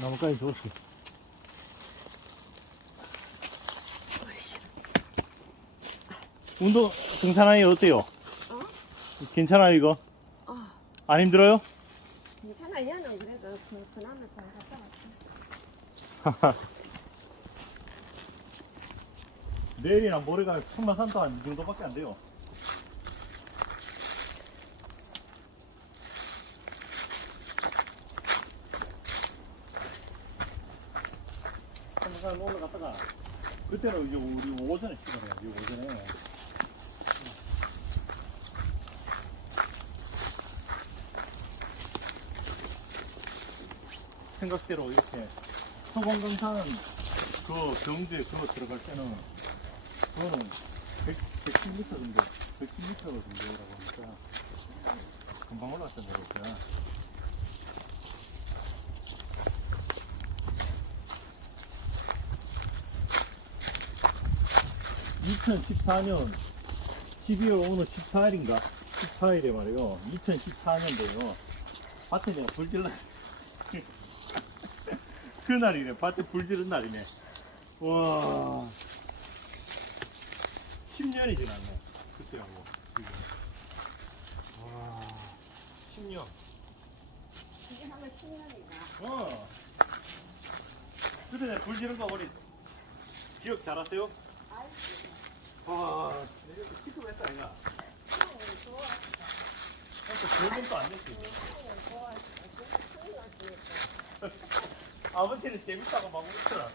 나뭇가지 좋지. 운동 등산하니 어때요? 어? 괜찮아요 이거? 어. 안 힘들어요? 괜찮아 얘는 그래도 그, 그나마 잘 갔다 왔어. 내일이랑 모레가 충마산도 한 정도밖에 안 돼요. 천마산 오늘 갔다가 그때는 이제 우리 오전에. 이 오전에. 생각대로 이렇게 소공강산은 그 경주에 그거 들어갈 때는 그거는 100, 110m 정도, 110m 정도라고 하니까 금방 올라왔단 말이야. 2014년 12월 오늘 14일인가? 14일에 말이에요. 2014년도요. 밭에 내가 불 질러. 그날이네. 밭에 불 지른 날이네. 와. 10년이 지났네. 그때하고. 와. 10년. 이게 하면 10년이다. 어. 그때 내가 불 지른 거 머리 기억 잘 하세요? 와, 아버지는 재밌다고 막 웃더라.